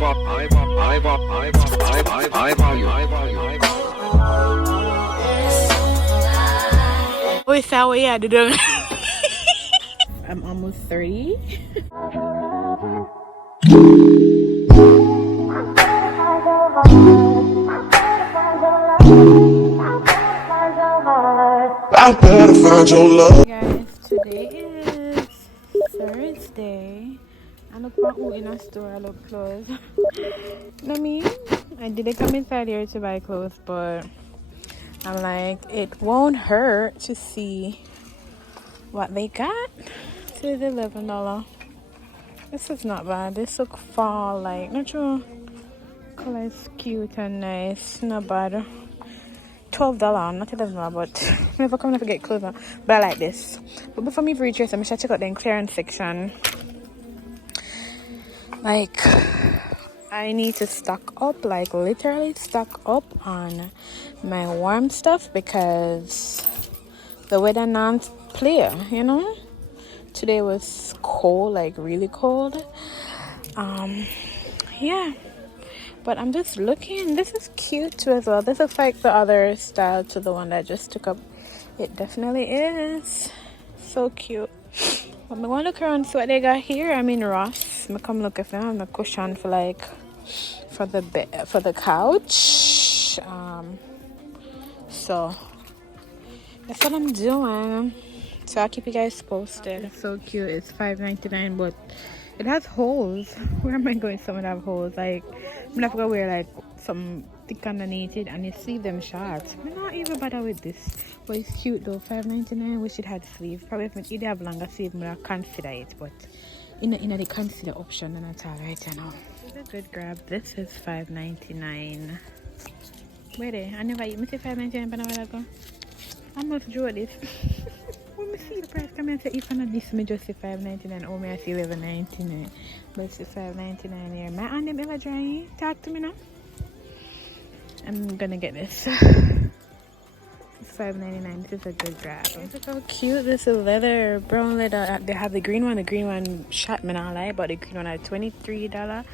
Wait, so yeah, the dog. I'm almost 30. I better find your love. Guys, today is Thursday. I look for in a store, I look clothes. I mean, I didn't come inside here to buy clothes, but I'm like, it won't hurt to see what they got. This is $11. This is not bad. This look fall like natural color is cute and nice. Not bad. $12, not $11, but never come to get clothes on. But I like this. But before me reach here, I'm gonna check out the clearance section. Like, I need to stock up, like literally stock up on my warm stuff because the weather not clear, you know. Today was cold, like really cold. Yeah, but I'm just looking. This is cute too as well. This looks like the other style to the one that I just took up. It definitely is so cute. But I want to look around see what they got here. I'm in Ross. I'm come look if they have a cushion for like for the bed, for the couch. So that's what I'm doing. So I'll keep you guys posted. It's so cute. It's $5.99, but it has holes. Where am I going? Some of have holes. Like I'm gonna have to wear like some thick underneath it, and you see them shorts. I'm not even bother with this, but it's cute though. $5.99. Wish it had sleeves. Probably if it have longer sleeves, I'm gonna consider it. But in the consider option, and that's all right. You know. This is a good grab. This is $5.99. Wait there. I never eat. Me say $5.99, but I go. How much draw this? When I see the price come and say if I not this me just say $5.99 or me I see $11.99. But it's $5.99 here. My aunt them ever dry? Talk to me now. I'm gonna get this. It's $5.99. This is a good grab. Look how cute this is. Leather, brown leather. They have the green one. The green one shot me not lie, but the green one at $23.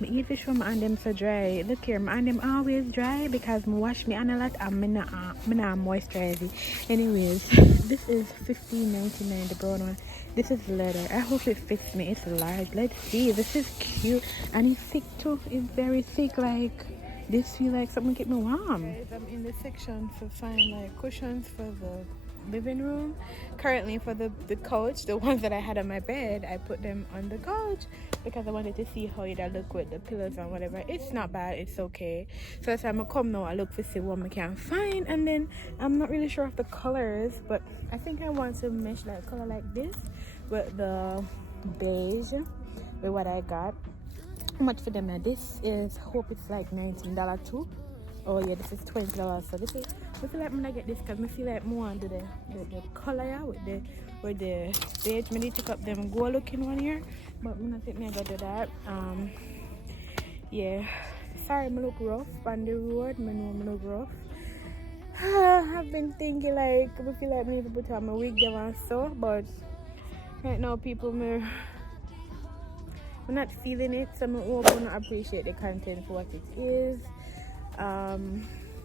I eat fish from my aunt them so dry. Look here, my aunt them always dry because I wash me and a lot and me not moisturize it. Anyways, this is $15.99, the brown one. This is leather. I hope it fits me. It's large. Let's see. This is cute and it's thick too. It's very thick. Like this feel like something keep me warm. Guys, I'm in the section to find like cushions for the living room. Currently for the couch, the ones that I had on my bed, I put them on the couch because I wanted to see how it look with the pillows and whatever. It's not bad, it's okay. So as I'm gonna come now, I look to see what I can find, and then I'm not really sure of the colors, but I think I want to mesh like color like this with the beige with what I got. How much for them now? This is, hope it's like $19 too. Oh yeah, this is $20. So this is, I feel like I'm gonna get this because I feel like more under the color with the beige. I need to pick up them gold looking one here, but I'm gonna think me I gotta do that. Yeah. Sorry, I look rough on the road. I know I look rough. I've been thinking like I feel like I need to put on my wig them and so, but right now people I'm not feeling it, so I'm gonna appreciate the content for what it is.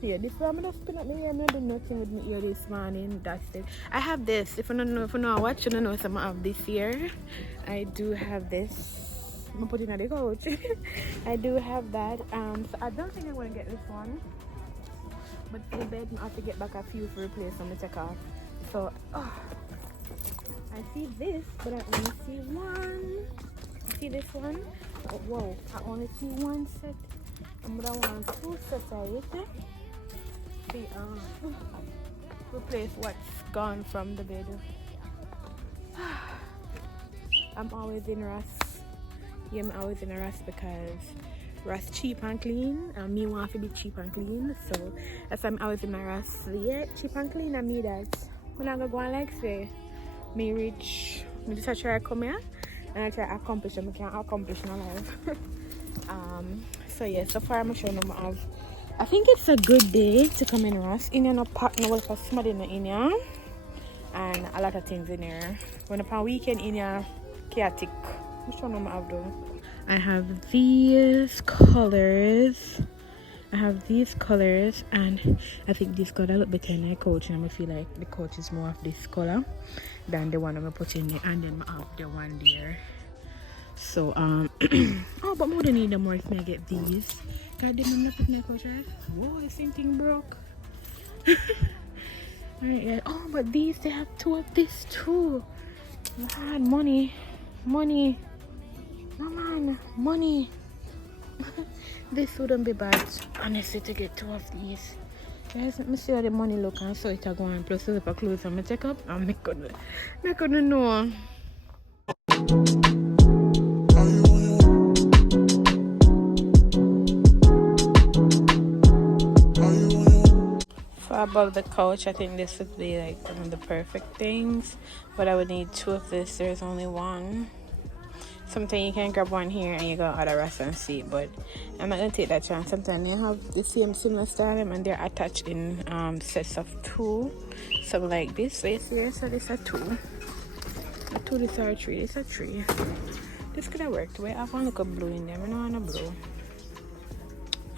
Yeah, this one I'm gonna spin up my hair. I'm gonna do nothing with my ear this morning. That's it. I have this. If you don't know, I watch, you don't know some of this here. I do have this. I'm gonna put it on the couch. I do have that. So I don't think I'm gonna get this one. But the bed I have to get back a few for replace them to take off. So I see this, but I only see one. See this one? Oh, whoa, I only see one set. I'm gonna want two sets of it. See, replace what's gone from the bed. I'm always in Ross. Yeah, I'm always in a Ross because Ross cheap and clean, and me want to be cheap and clean. So that's why I'm always in a Ross. Yeah, cheap and clean, and me that. When I go and like say, me reach, me just try to come here and I try to accomplish what I can accomplish in my life. So yeah, so far I'm showing them of. I think it's a good day to come in Ross. In and a partner with somebody in here, and a lot of things in here. When upon weekend in here, chaotic. Which one am I though? I have these colors. And I think this color look better in the couch, and I feel like the couch is more of this color than the one I'm put in there, and then I have the one there. So oh, but more than need them more if I get these. God damn, I'm not putting the couch, right? Whoa, the same thing broke. Alright, yeah. Oh, but these, they have two of this too. Man, money. No man, money. This wouldn't be bad, honestly, to get two of these. Guys, let me see how the money look and so it's going. Plus the pair of clothes I'm gonna take up and make gonna know. For above the couch, I think this would be like one of the perfect things. But I would need two of this. There's only one. Sometimes you can grab one here and you go other restaurant seat, but I'm not gonna take that chance. Sometimes they have the same similar style and they're attached in sets of two. Something like this. So this is a two. A two, this is a three. This is a three. This could have worked. We have one look of blue in there. I don't want a blue.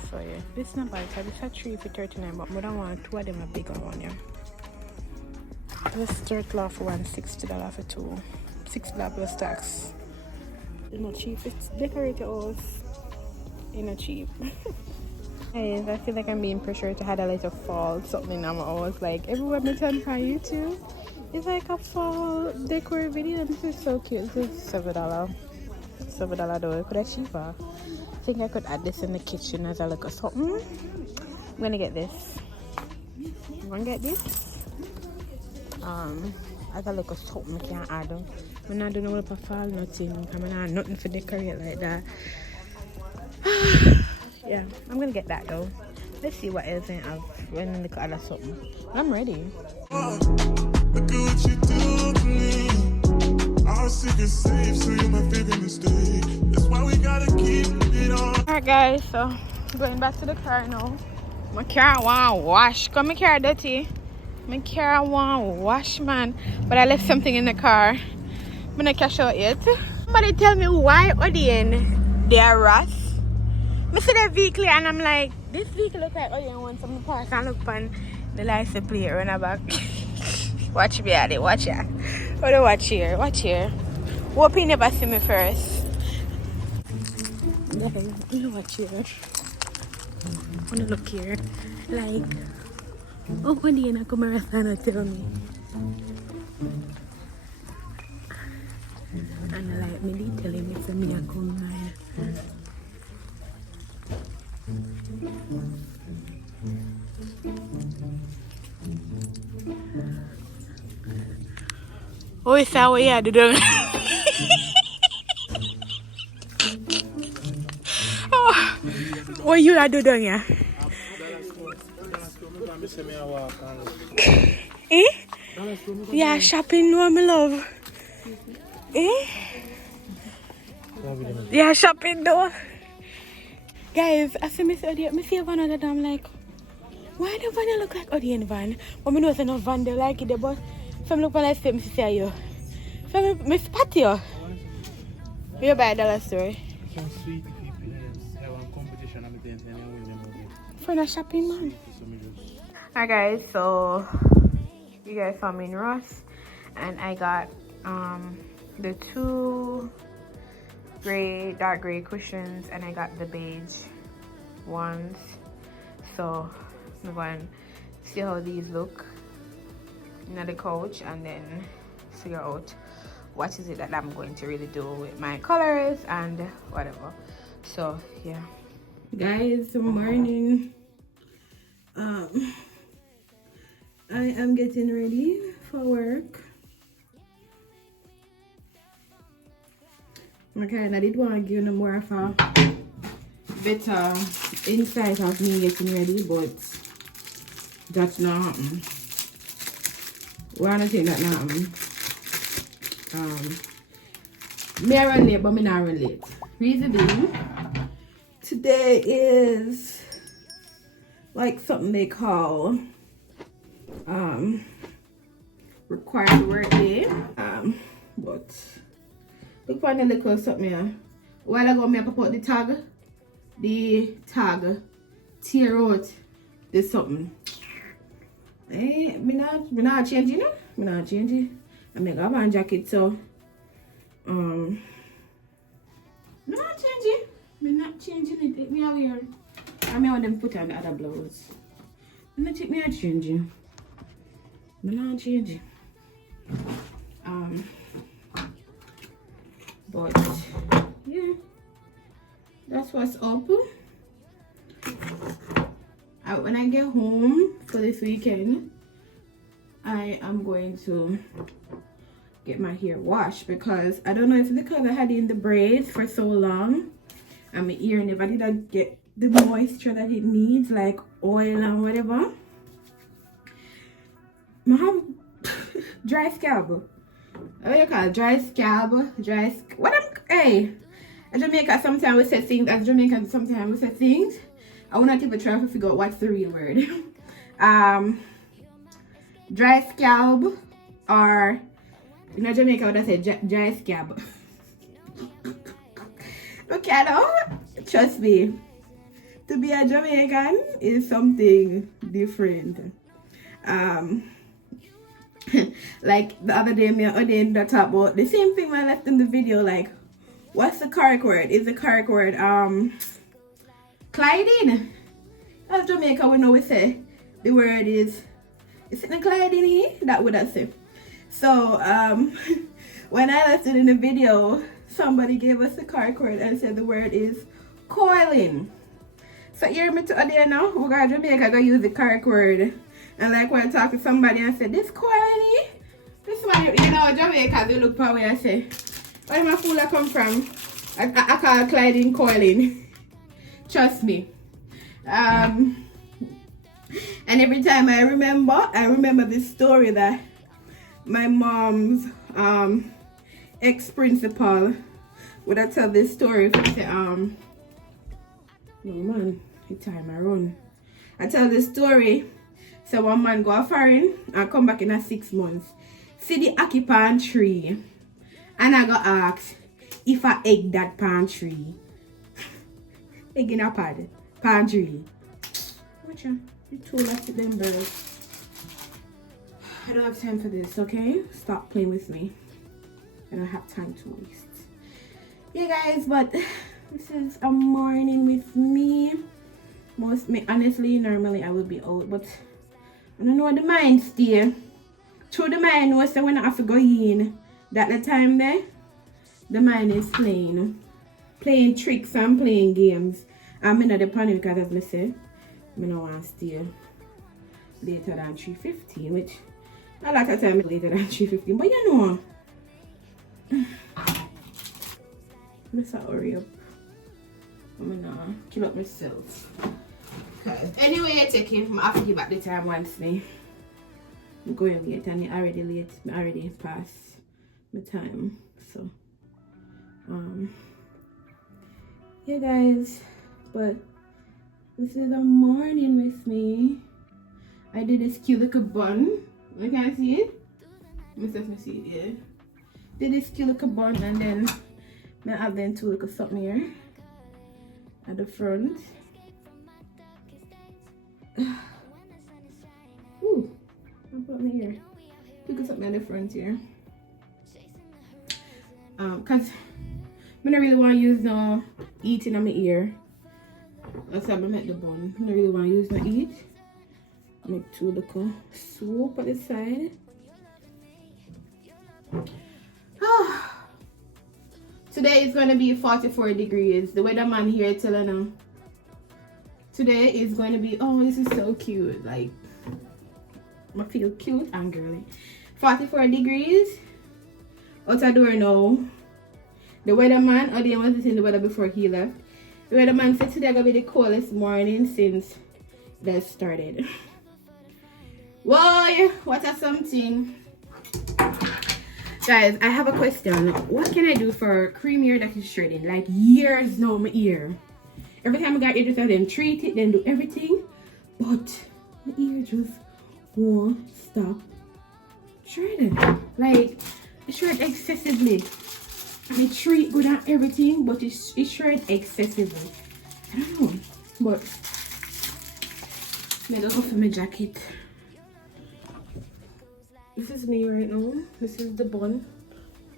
So yeah, this is not bad. So this is a three for 39, but we don't want two of them a bigger one, yeah. This third cloth for $160 for two. $6 plus tax. It's not cheap. It's decorated house. It's not cheap. Guys, I feel like I'm being pressured to have a little fall something in my house. Like everywhere I turn on YouTube, it's like a fall decor video. This is so cute. This is $7. $7 though. It could have cheaper. I think I could add this in the kitchen as a look or something. I'm gonna get this. I'm gonna get this. As a look or something I can add on. I'm not doing no fall nothing. I'm not nothing for decorate like that. Yeah, I'm gonna get that though. Let's see what else I have when I look at other something. I'm ready. Look at what you do to me. Our secret's safe, so you my favorite mistake. That's why we gotta keep it on. Alright guys, so going back to the car now. My car want wash. Come my car dirty. My car want wash, man. But I left something in the car. I'm gonna cash out it. Somebody tell me why Odin they are rust. I see the vehicle and I'm like, this vehicle look like Odin wants some park and look on the license plate run back. Watch me at it, watch it. What do watch here? Watch here. Hope you never see me first. Guys, you know watch here. I wanna look here. Like, oh Odin I come around and tell me. And like me they telling me for me I come here. Oh, it's how we are doing. Oh, what you are doing here? Eh? Yeah, shopping, no, my love. Eh? Yeah, shopping, though. Guys, I see Miss Odie, I see a van other day, I'm like, why the van look like Odie van? But I know it's not van, they like it, but if I look when I see me see you. If I miss patio. You buy a dollar store. Some sweet people have one competition and then win them over. For the shopping, man. Alright guys, so you guys saw me in Ross and I got the two dark gray cushions and I got the beige ones. So I'm going to see how these look in the couch and then figure out what is it that I'm going to really do with my colors and whatever. So yeah, guys, good morning. I am getting ready for work. Okay, I did want to give you more of a better insight of me getting ready, but that's not happening. One thing that not happen. Me I run late, but me not run late. Reason being, today is like something they call required work day. But look for the little something here. while ago I pop out the tag tear out this something. Eh, me not change, you know? Me not change it. I make a one jacket, so me not change it. Me not changing it. Me are wear. I may want them put on the other blouse. Me not change it. Me not change it. But yeah, that's what's up. When I get home for this weekend, I am going to get my hair washed because I don't know if it's because I had it in the braids for so long and my ear never did get the moisture that it needs, like oil and whatever. I have dry scalp. What do you call it? Dry scalp? Hey, as Jamaica sometimes we say things, as Jamaican sometimes we say things. I will not even try to figure out what's the real word. Dry scalp, or in Jamaica I would say dry scalp. Okay, no, trust me. To be a Jamaican is something different. Like the other day, me and Odin that talk about the same thing I left in the video. Like, what's the correct word? Is the correct word Clyding? As Jamaica, we know we say the word is it the Clyding? That would I say. So when I listened in the video, somebody gave us the correct word and said the word is coiling. So hear me to Odin now. We're going to Jamaica, gonna use the correct word. And like when I talk to somebody and I say, this coiling, this one, you know, Jamaica, they look for where I say, where my fool I come from? I call Clyding coiling. Trust me. And every time I remember this story that my mom's ex-principal would I tell this story. No man, it's time I run. I tell this story. So one man go a foreign and come back in 6 months. See the ackee palm tree. And I go ask if I egg that palm tree. Egg in a pod. Palm tree. Watch out. You too lost to them birds. I don't have time for this, okay? Stop playing with me. I don't have time to waste. Yeah guys, but this is a morning with me. Honestly, normally I would be out, but I don't know what the mind stay. Through the mind was when I have to go in. That the time there, the mind is playing tricks and playing games. I'm in the panic because as I say, I don't want to stay later than 3:15, which a lot of time later than 3:15, but you know. Let's hurry up. I'm gonna kill up myself. Cause anyway, I take him. I have to give back the time once me. I'm going late and it's already late. I already past my time. So yeah guys, but this is a morning with me. I did this cute little bun. You can see it? Let me see it, yeah. Did this cute little bun and then I have then two little something here at the front. Ooh, I put my ear. Look something at the front here. Cause I don't really want to use no eating on my ear. That's how I make the bun. I don't really want to use no eat. Make two little swoop at the side. Today is going to be 44 degrees. The weatherman here telling them today is going to be, oh, this is so cute. Like, I feel cute and girly. 44 degrees. Out the door now. The weatherman, I didn't want to see the weather before he left. The weatherman said today going to be the coldest morning since that started. Whoa, what a something. Guys, I have a question. What can I do for cream hair that is shredding? Like years now, my ear. Every time I got ear, just have them treat it, then do everything. But my ear just won't stop shredding. Like, it shred excessively. And it treat good and everything, but it shred excessively. I don't know, but I'm gonna go for my jacket. This is me right now. This is the bun.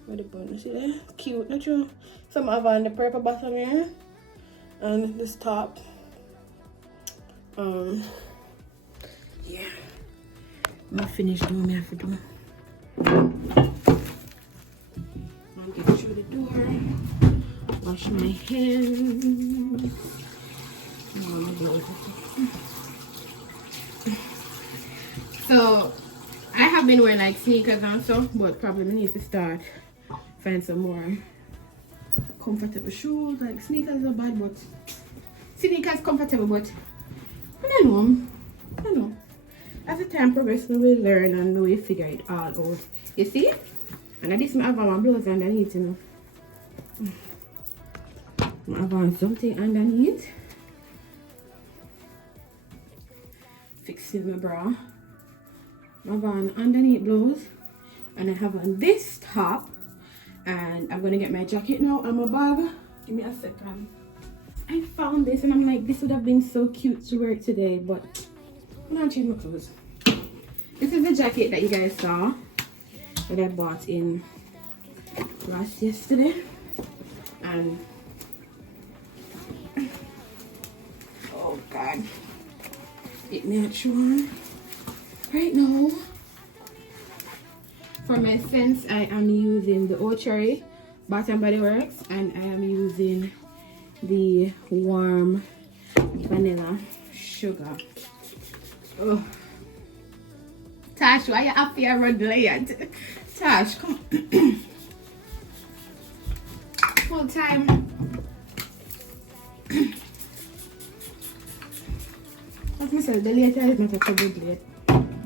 Where the bun? See there? Cute, not true? Some have on the purple bottom here. And this top. Yeah. I'm not finished doing what I have to do. I'll get through the door. Wash my hands. So I have been wearing like sneakers and stuff, but probably I need to start find some more comfortable shoes. Like sneakers are bad, but sneakers comfortable, but I don't know. As the time progresses, we learn and we figure it all out. You see? And I just have my blouse underneath, you know. I have on something underneath. Fixing my bra. I have on underneath blouse. And I have on this top. And I'm gonna get my jacket now and my bag. Give me a second. I found this and I'm like, this would have been so cute to wear today, but I'm not changing my clothes. This is the jacket that you guys saw that I bought in yesterday. And oh god, it match one right now. For my scents, I am using the Old Cherry Bath and Body Works, and I am using the warm vanilla sugar. Oh, Tash, why you up here red layered? Tash, come on. Full time. As myself, the later is not a good late.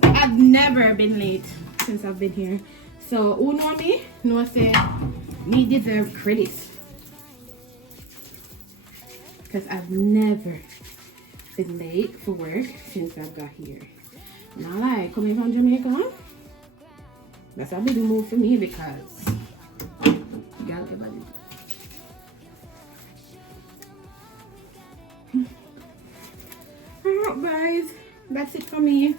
I've never been late since I've been here. So who know me? No say me deserve credit. Because I've never been late for work since I've got here. Now like coming from Jamaica, that's a big move for me because girl everybody. Alright guys, that's it for me.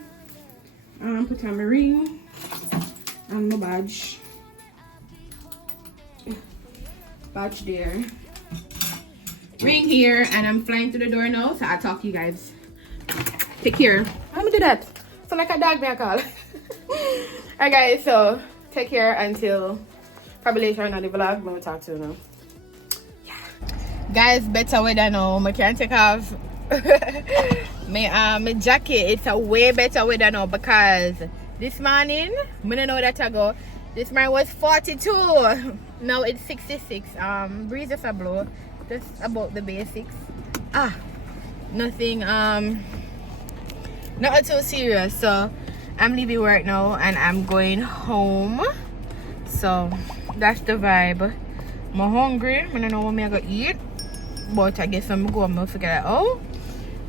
Put on my ring and my badge. Badge there. Ring here, and I'm flying to the door now, so I'll talk to you guys. Take care. Let me do that. So like a dog may I call. Alright guys, so take care until probably later in the vlog. We'll talk to you now. Yeah. Guys, better weather now. I can't take off my jacket. It's a way better weather now because this morning, I don't know that I go. This morning was 42. Now it's 66. Breeze just a blow. Just about the basics. Nothing not too serious. So I'm leaving work now and I'm going home. So that's the vibe. I'm hungry. I don't know what I'm gonna eat, but I guess I'm gonna figure it out.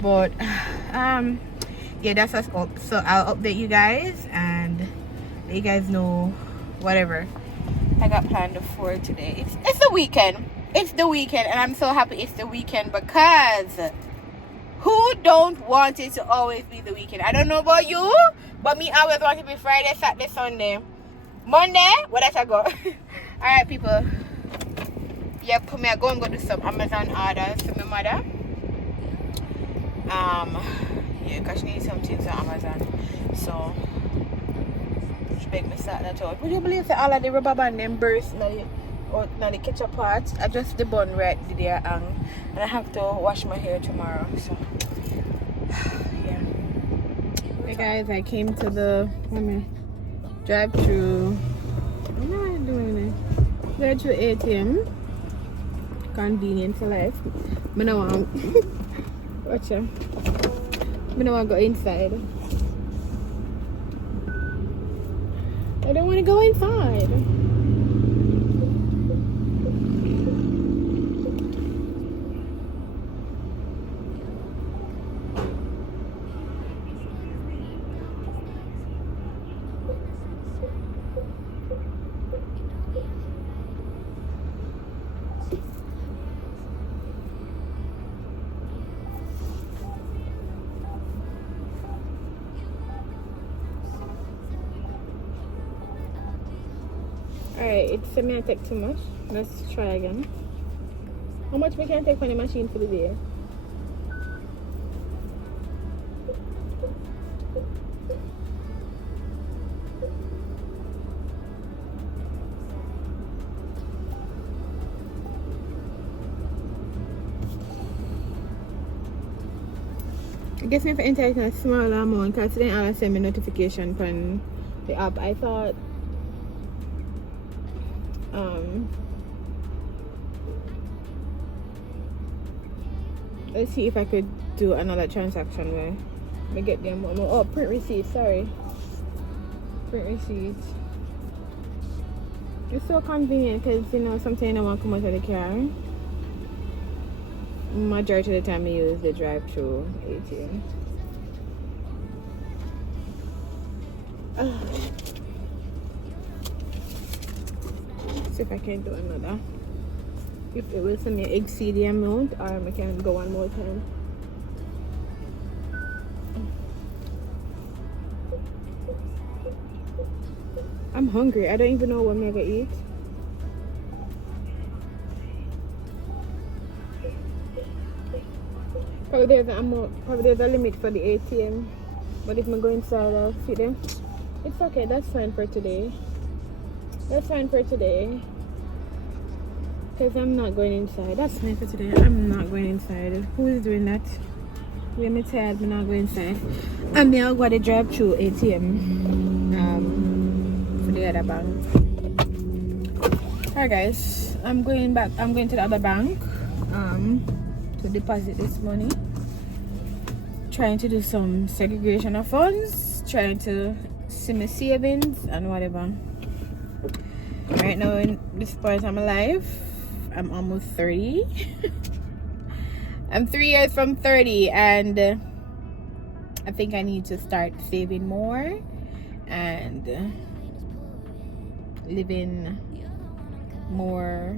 But yeah, that's us up. So I'll update you guys and let you guys know whatever I got planned for today. It's the weekend. It's the weekend, and I'm so happy it's the weekend because who don't want it to always be the weekend? I don't know about you, but me always want it to be Friday, Saturday, Sunday, Monday. Where did I go? Alright, people. Yep, me I go and go do some Amazon orders for my mother. Yeah, because she needs something on Amazon. So she begged me to start that out. Would you believe that all of the rubber band them burst now the ketchup part? I just the bun right there and I have to wash my hair tomorrow. So yeah. Hey guys, I came to the drive through. What am I doing it? Drive through ATM. Convenient for life. I don't want watch out. I don't want to go inside. I don't want to go inside. Alright, it said me I take too much. Let's try again. How much we can take from the machine for the day? I guess if I enter it in a small amount, because then I'll send me notification from the app. I thought let's see if I could do another transaction where we get them. Oh, print receipt, sorry. Print receipt. It's so convenient because, you know, sometimes I want to come out of the car. Majority of the time I use the drive-through ATM. See if I can do another. If it will send me exceed the amount, or I can go one more time. I'm hungry. I don't even know what I'm gonna eat. Probably there's a limit for the ATM. But if I go inside, I'll see them. It's okay. That's fine for today. That's fine for today. Because I'm not going inside. That's fine for today. I'm not going inside. Who is doing that? When I'm tired, I'm not going inside. And then I'll go to the drive-through ATM. For the other bank. Alright guys. I'm going to the other bank. To deposit this money. Trying to do some segregation of funds. Trying to see my savings and whatever. Right now in this point of my life, I'm almost 30. I'm 3 years from 30 and I think I need to start saving more and living more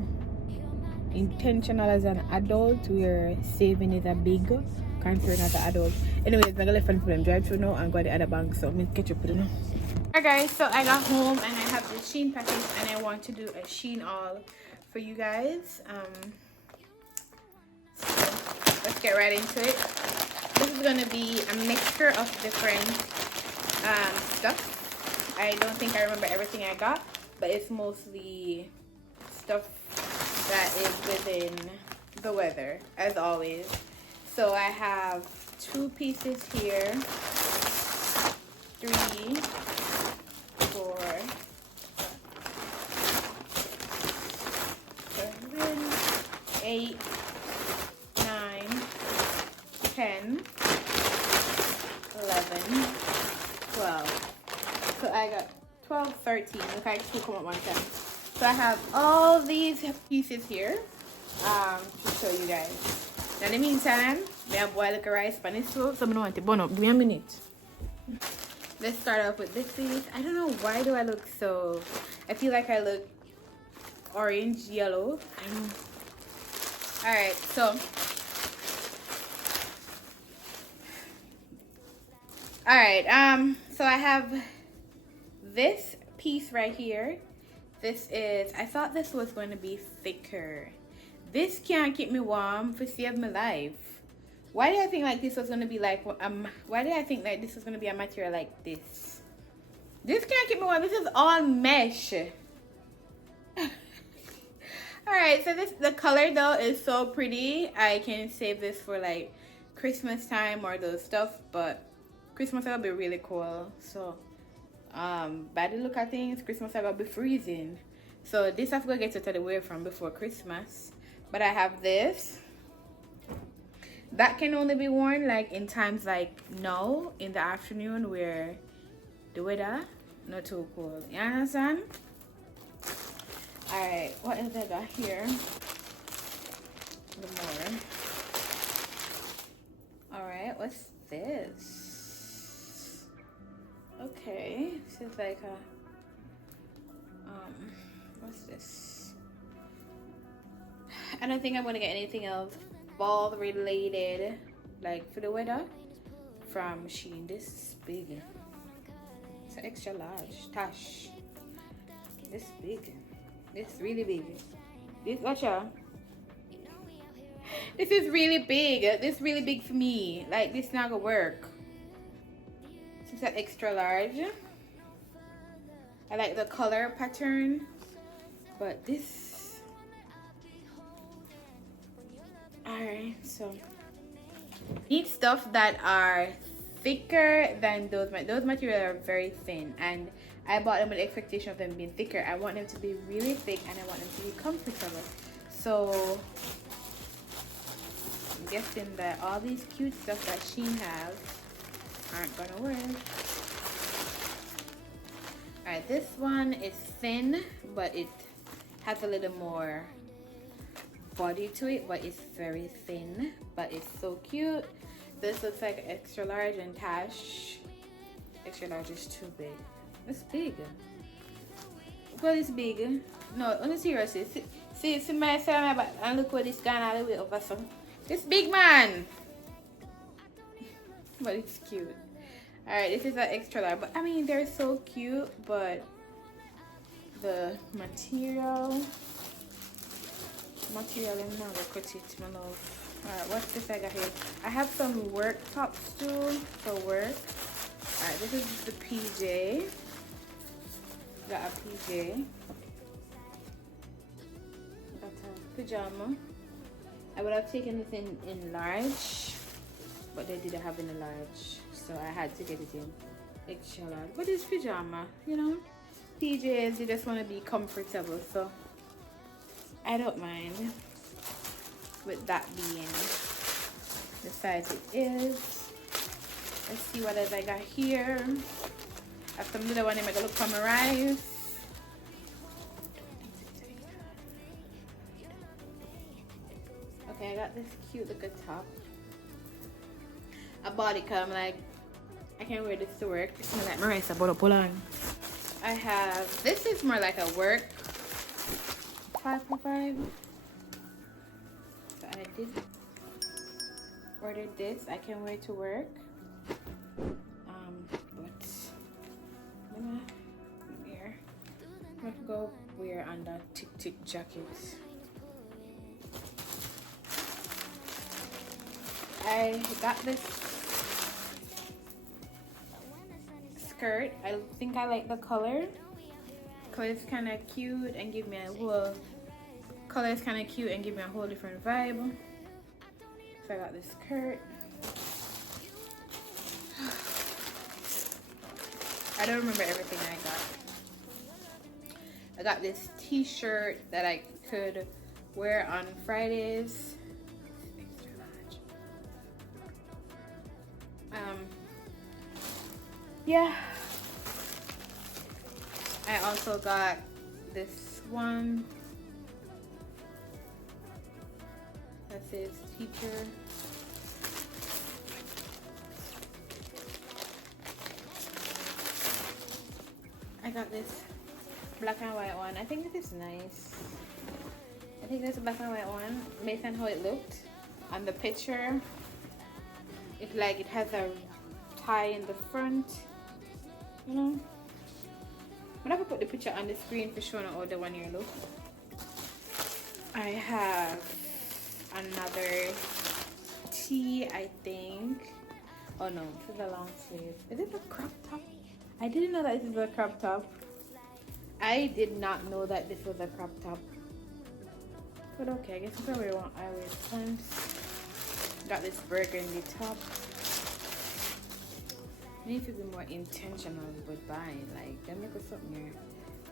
intentional as an adult, where saving is a big concern as an adult. Anyways, I'm gonna let them drive through now and go to the other bank, so I'm gonna catch up with them. Alright guys, so I got home and I have the Shein package and I want to do a Shein haul for you guys. So let's get right into it. This is gonna be a mixture of different stuff. I don't think I remember everything I got, but it's mostly stuff that is within the weather, as always. So I have 2 pieces here, 3, 4, 7, 8, 9, 10, 11, 12. So I got 12, 13. Look, I two come at one time. So I have all these pieces here to show you guys. Now in the meantime, we have boiled like a rice pan is so I don't want to burn up. Give me a minute. Let's start off with this piece. I don't know why do I look so, I feel like I look orange, yellow. Alright, so so I have this piece right here. This is, I thought this was going to be thicker. This can't keep me warm for save my life. Why did I think like this was going to be like, why did I think that this was going to be a material like this? This can't keep me warm. This is all mesh. Alright, so the color though is so pretty. I can save this for like Christmas time or those stuff, but Christmas will be really cool. So by the look at things, Christmas will be freezing. So this I've got to get it away from before Christmas. But I have this. That can only be worn like in times like now in the afternoon where the weather not too cold. You understand? Alright, what else I got here? The more. Alright, what's this? Okay, this is like a what's this? I don't think I'm gonna get anything else fall related like for the weather from Shein. This is big. It's an extra large tash. This big. This is really big. This, watch out. This is really big. This is really big for me. Like, this not gonna work. This is an extra large. I like the color pattern, but this. Alright, so need stuff that are thicker than those. Those materials are very thin, and I bought them with the expectation of them being thicker. I want them to be really thick, and I want them to be comfortable. So I'm guessing that all these cute stuff that Shein has aren't gonna work. Alright, this one is thin, but it has a little more body to it, but it's very thin, but it's so cute. This looks like extra large, and Tash extra large is too big. It's big. Well, it's big. No, on the serious, see my side back and look what this gone all the way over. So this big man, but it's cute. Alright, this is an extra large, but I mean they're so cute, but the material is not gonna cut it, my love. Alright, what's this I got here? I have some work tops too for work. Alright, this is the PJ. Got a PJ. Got a pajama. I would have taken this in large, but they didn't have in a large, so I had to get it in extra large. But it's pajama, you know. PJs, you just want to be comfortable, so I don't mind with that being the size it is. Let's see what else I got here. I have some little one to make a look for my rice. Okay, I got this cute little top. A body cut. I'm like, I can't wear this to work. It smells like my rice. I bought a pull on. I have, this is more like a work 5 for 5. So I did order this. I can wear it to work. But I'm gonna go wear on that tick jacket. I got this skirt. I think I like the color. Color is kind of cute and give me a whole. Color is kind of cute and give me a whole different vibe. So I got this skirt. I don't remember everything I got. I got this t-shirt that I could wear on Fridays. Yeah. I also got this one that says teacher. I got this black and white one. I think this is nice. I think this black and white one, based on how it looked on the picture. It's like it has a tie in the front, you know. I'm gonna put the picture on the screen for showing all the one year look. I have another tee, I think. Oh no, this is a long sleeve. Is it a crop top? I didn't know that this is a crop top. I did not know that this was a crop top. But okay, I guess if I wear one, I wear pants. Got this burgundy top. I need to be more intentional with buying. Like, let me put something here.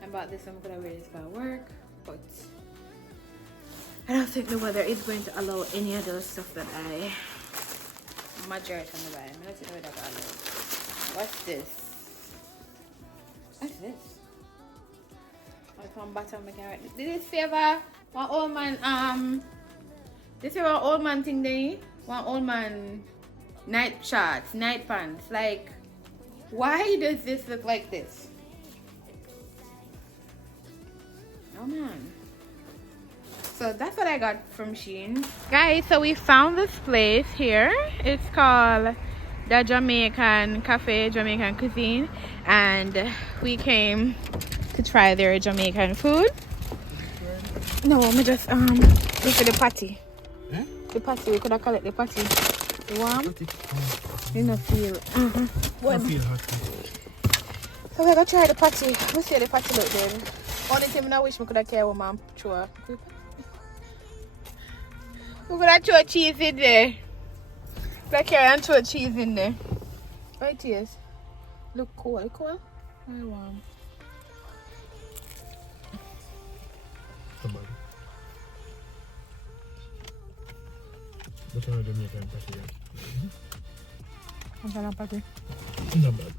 I bought this, I'm gonna wear this by work, but I don't think the weather is going to allow any of those stuff that I majority on the buy. Let's see what I got. What's this? What's this? Oh, it's on bottom. I can't write. Did this favor one old man? This is one old man thing there. One old man night shorts, night pants. Like, why does this look like this? Oh man. So that's what I got from Shein. Guys, so we found this place here. It's called the Jamaican Cafe, Jamaican Cuisine. And we came to try their Jamaican food. No, me just go for the patty. Eh? The patty, we could have called it the patty. The warm. Put it. You know feel. I feel hot. So we're gonna try the patty. We'll see how the patty look then. Only thing I wish we could have carried with my throw. We could have throw cheese in there. Like carry and throw cheese in there. Right here. Look cool, cool. Very warm. Somebody. What kind of Jamaican patty? What kind of patty? Not bad.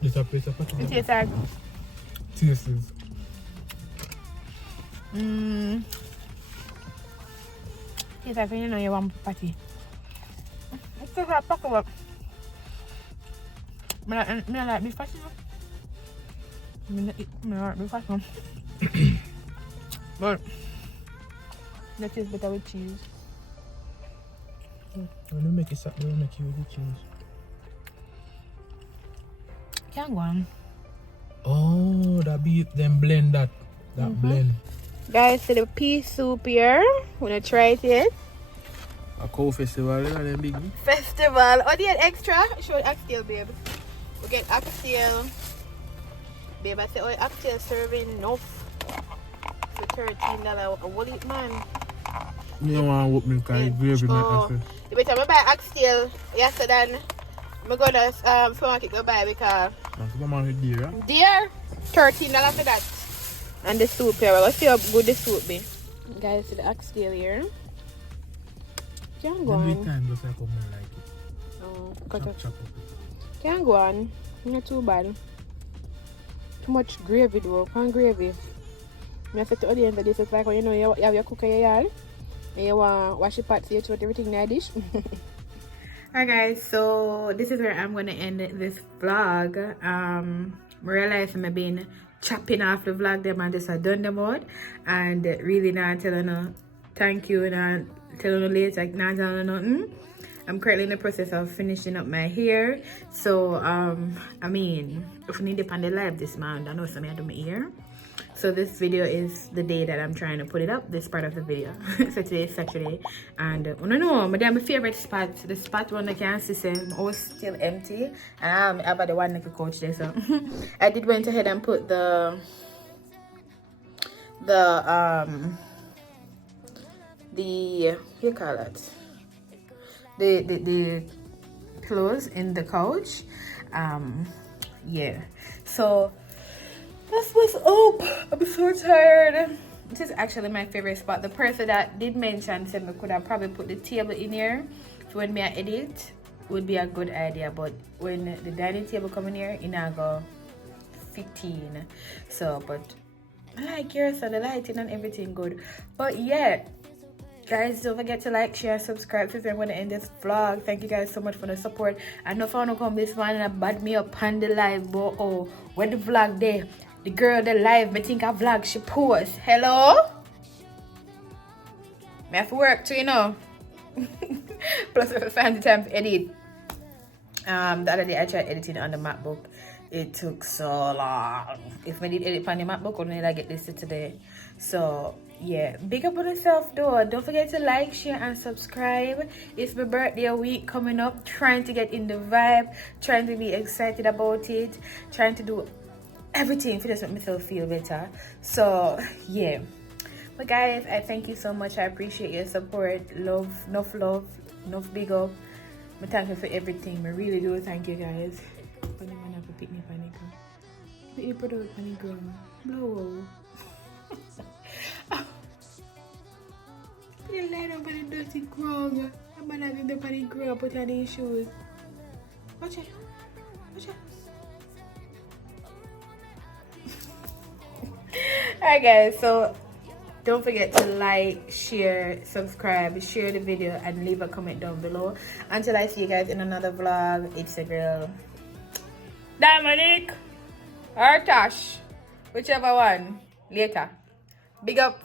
It's a piece of patty. It tastes like Tastes. tastes like when you know you want patty. It's tastes like pack up. I like beef patty. I like beef patty. But that tastes better with cheese. When we make it up, we'll make you with the cheese. Can't go on. Oh, that beef, then blend that. That blend. Guys, so the pea soup here. Wanna try it yet? A cow festival, you know them big. Festival. Oh, they had extra? Show oxtail, babe. We get oxtail. Babe, I say, oh, oxtail serving enough. For $13 a whole eat, man. You don't want to whoop me because it's gravy, man. You better me buy oxtail yesterday. I'm going to supermarket go buy because Supermarket dear, dear, $13 for that. And the soup here. We'll see how good the soup be. Guys, see the oxtail here. Can't go every on. time just like how I like it. Oh, cut Chop, up. chop up. Can't go on. Not too bad. Too much gravy though. Can't gravy. I said to the audience that this is like when you know you have your cooker in your yard and you want to wash the pot so you throw everything in the dish. Alright guys, so this is where I'm going to end this vlog. I realized I've been chopping off the vlog them and just done them out and really not telling no thank you and telling no later, like not telling no nothing. I'm currently in the process of finishing up my hair. So I mean, if you need it on the live this month, I know something I do my hair. So this video is the day that I'm trying to put it up, this part of the video. So today is Saturday and I don't know, my favorite spot, the spot one I can see I'm always still empty and I have the one like a couch there. So I did went ahead and put the you call it the pillows in the couch. Yeah, so that's what's up. I'm so tired. This is actually my favorite spot. The person that did mention said we could have probably put the table in here so when me I edit would be a good idea, but when the dining table come in here, it not go 15. So but I like yours and the lighting and everything good. But yeah, guys, don't forget to like, share, subscribe. Since I'm going to end this vlog, thank you guys so much for the support. I know if I want to come this morning and bad me up on the live, but oh, where the vlog there? The girl that live, me think I vlog, she post. Hello? Me have to work too, you know. Plus if I find the time to edit. The other day I tried editing on the MacBook. It took so long. If I did edit on the MacBook, only I get this today. So yeah, big up on yourself though. Don't forget to like, share and subscribe. It's my birthday week coming up, trying to get in the vibe, trying to be excited about it, trying to do everything to just make myself feel better. So yeah, but guys, I thank you so much. I appreciate your support. Love, enough big up. I thank you for everything. I really do thank you guys. But I'm gonna have to pick me panic. Pick me product panic ground. Blow. You lie down by the dirty ground. I'm gonna have the panic ground. Put on these shoes. Watch it. Watch it. Alright guys, so don't forget to like, share, subscribe, share the video and leave a comment down below. Until I see you guys in another vlog, it's a girl Dominic or Tash, whichever one. Later. Big up.